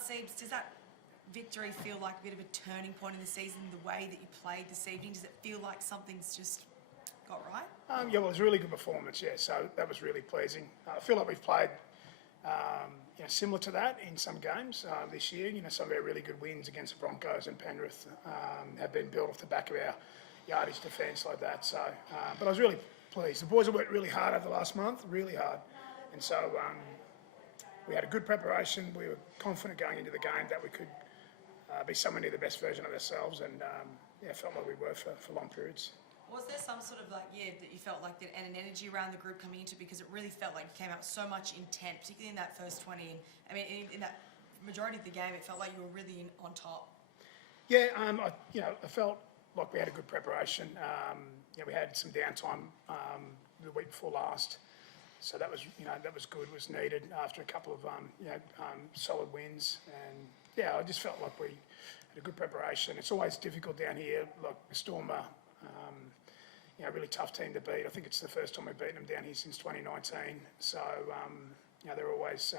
Siebes, does that victory feel like a bit of a turning point in the season, the way that you played this evening? Does it feel like something's just got right? Yeah, well, it was a really good performance, yeah, so that was really pleasing. I feel like we've played similar to that in some games this year. Some of our really good wins against the Broncos and Penrith have been built off the back of our yardage defence like that. So, but I was really pleased. The boys have worked really hard over the last month, really hard. And so we had a good preparation. We were confident going into the game that we could be somewhere near the best version of ourselves, and felt like we were for long periods. Was there some sort of that you felt like that, and an energy around the group coming into, because it really felt like you came out with so much intent, particularly in that first 20, and I mean in that majority of the game, it felt like you were really on top. Yeah, I felt like we had a good preparation. We had some downtime the week before last, so that was good. It was needed after a couple of solid wins, and I just felt like we had a good preparation. It's always difficult down here. Like the Storm are, really tough team to beat. I think it's the first time we've beaten them down here since 2019. So they're always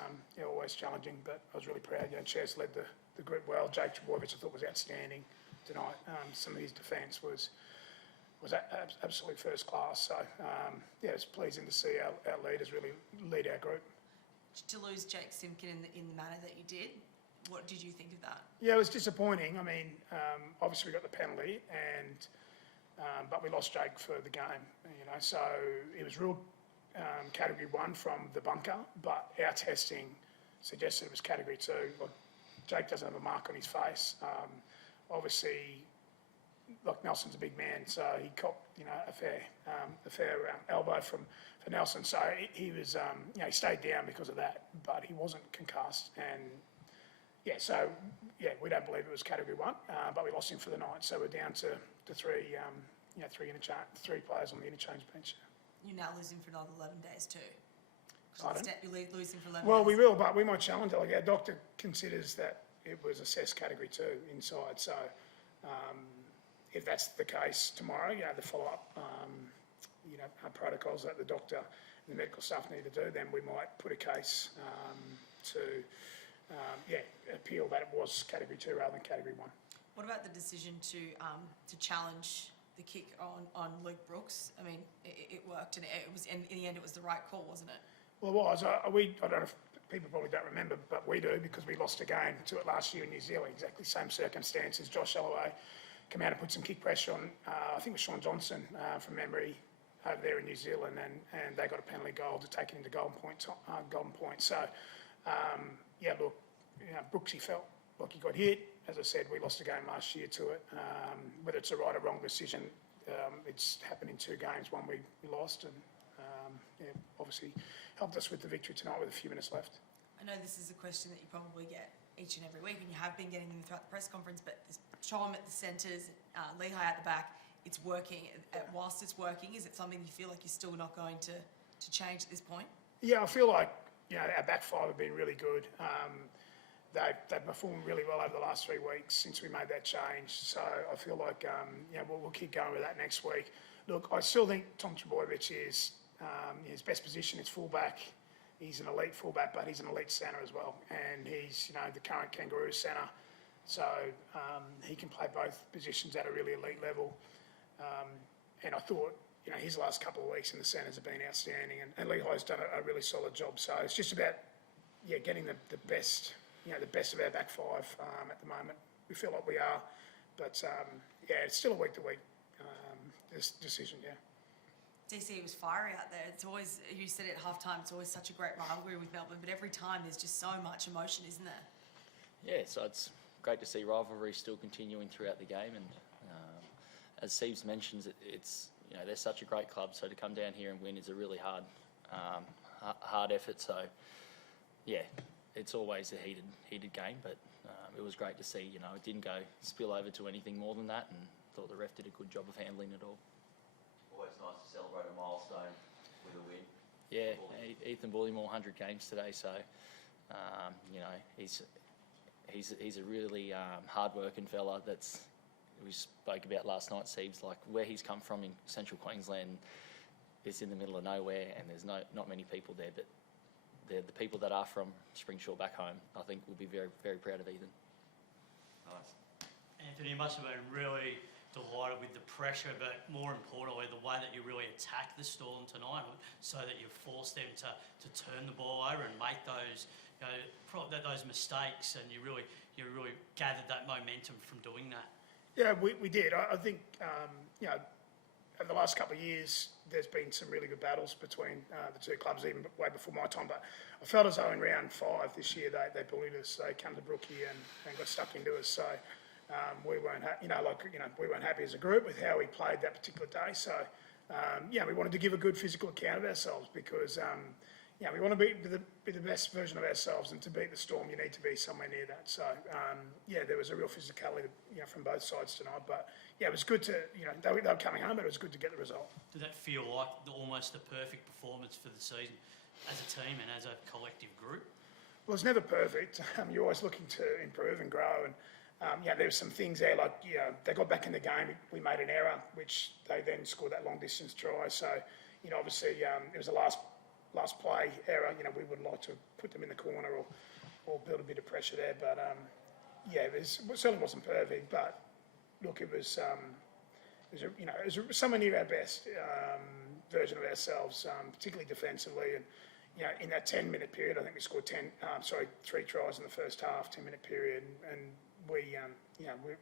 challenging. But I was really proud. Chaz led the group well. Jake Trbojevic I thought was outstanding tonight. Some of his defence was absolutely first class. So it's pleasing to see our leaders really lead our group. To lose Jake Simpkin in the manner that you did, what did you think of that? Yeah, it was disappointing. I mean, obviously we got the penalty, but we lost Jake for the game. So it was real category 1 from the bunker, but our testing suggested it was category 2. Like, Jake doesn't have a mark on his face. Obviously, like Nelson's a big man, so he copped a fair elbow for Nelson. So he was he stayed down because of that, but he wasn't concussed. And we don't believe it was category 1, but we lost him for the night. So we're down to three players on the interchange bench. You're now losing for another 11 days too. You're losing for 11 Well, days. we will, but we might challenge it. Like, our doctor considers that it was assessed category 2 inside. So if that's the case tomorrow, the follow-up, protocols that the doctor and the medical staff need to do, then we might put a case to appeal that it was category 2 rather than category 1. What about the decision to challenge the kick on Luke Brooks? I mean, it worked, and it was in the end it was the right call, wasn't it? Well, it was. I don't know if people probably don't remember, but we do, because we lost a game to it last year in New Zealand, exactly the same circumstances. Josh Holloway came out and put some kick pressure on, I think it was Sean Johnson from memory, over there in New Zealand, and they got a penalty goal to take it into Golden Point. So, Brooksy felt like he got hit. As I said, we lost a game last year to it. Whether it's a right or wrong decision, it's happened in 2 games. One we lost, and obviously helped us with the victory tonight with a few minutes left. I know this is a question that you probably get each and every week, and you have been getting them throughout the press conference, but Chom at the centres, Lehigh at the back, it's working. Whilst it's working, is it something you feel like you're still not going to change at this point? Yeah, I feel like our back 5 have been really good. They've performed really well over the last 3 weeks since we made that change. So I feel like we'll keep going with that next week. Look, I still think Tom Trbojevic is his best position is fullback. He's an elite fullback, but he's an elite centre as well, and he's the current Kangaroo centre. So he can play both positions at a really elite level. And I thought his last couple of weeks in the centres have been outstanding, and Lehigh's done a really solid job. So it's just about getting the best. The best of our back 5 at the moment. We feel like we are, but it's still a week-to-week decision. DC, it was fiery out there. It's always, you said it at half-time, it's always such a great rivalry with Melbourne, but every time there's just so much emotion, isn't there? Yeah, so it's great to see rivalry still continuing throughout the game, and as Siebes mentions, it's they're such a great club, so to come down here and win is a really hard effort. So it's always a heated game, but it was great to see. It didn't go spill over to anything more than that, and thought the ref did a good job of handling it all. Always nice to celebrate a milestone with a win. Yeah, Ethan Bullymore 100 games today, so he's a really hard-working fella. We spoke about last night, Siebes, like where he's come from in central Queensland. It's in the middle of nowhere, and there's not many people there, but the people that are from Springshaw back home, I think, will be very, very proud of Ethan. Nice. Anthony, you must have been really delighted with the pressure, but more importantly, the way that you really attacked the Storm tonight, so that you forced them to turn the ball over and make those, those mistakes, and you really gathered that momentum from doing that. Yeah, we did. I think, over the last couple of years, there's been some really good battles between the two clubs, even way before my time. But I felt as though in round 5 this year, they bullied us. They came to Brookie and got stuck into us. So we weren't, we weren't happy as a group with how we played that particular day. So we wanted to give a good physical account of ourselves because we want to be the best version of ourselves, and to beat the Storm, you need to be somewhere near that. So there was a real physicality, from both sides tonight. But it was good to, they were coming home, but it was good to get the result. Did that feel like almost the perfect performance for the season as a team and as a collective group? Well, it's never perfect. You're always looking to improve and grow, and there were some things there, like they got back in the game. We made an error, which they then scored that long distance try. So obviously it was a last play error. We would like to put them in the corner or build a bit of pressure there. But it certainly wasn't perfect. But look, it was somewhere near our best version of ourselves, particularly defensively. And in that 10-minute period, I think we scored 3 tries in the first half, 10-minute period, and we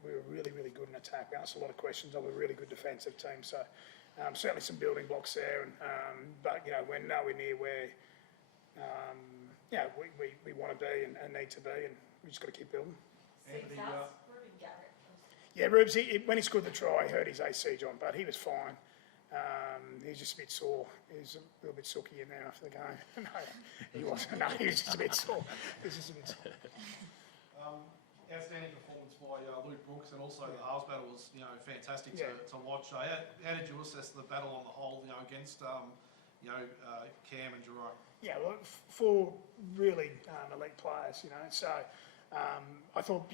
were really, really good in attack. We asked a lot of questions of a really good defensive team. So certainly some building blocks there, but we're nowhere near where we want to be and need to be, and we just got to keep building. Anthony, Yeah, Rubes, when he scored the try, he hurt his AC joint, but he was fine. He's just a bit sore. He's a little bit sooky in there after the game. No, he wasn't. No, he was just a bit sore. Outstanding performance by Luke Brooks, and also the halves battle was fantastic to watch. How did you assess the battle on the whole against Cam and Jerome? Yeah, well, 4 really elite players, So I thought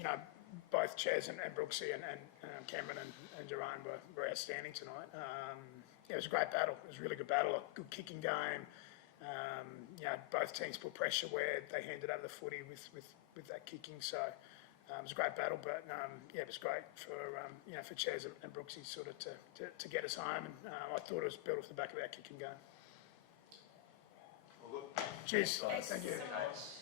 both Chaz and Brooksy and Cameron and Jerome were outstanding tonight. It was a great battle. It was a really good battle, a good kicking game. Both teams put pressure where they handed over the footy with that kicking. So it was a great battle, but it was great for Chaz and Brooksy sort of to get us home. And I thought it was built off the back of our kicking game. Well, good. Cheers. Thanks. Thank you. So much.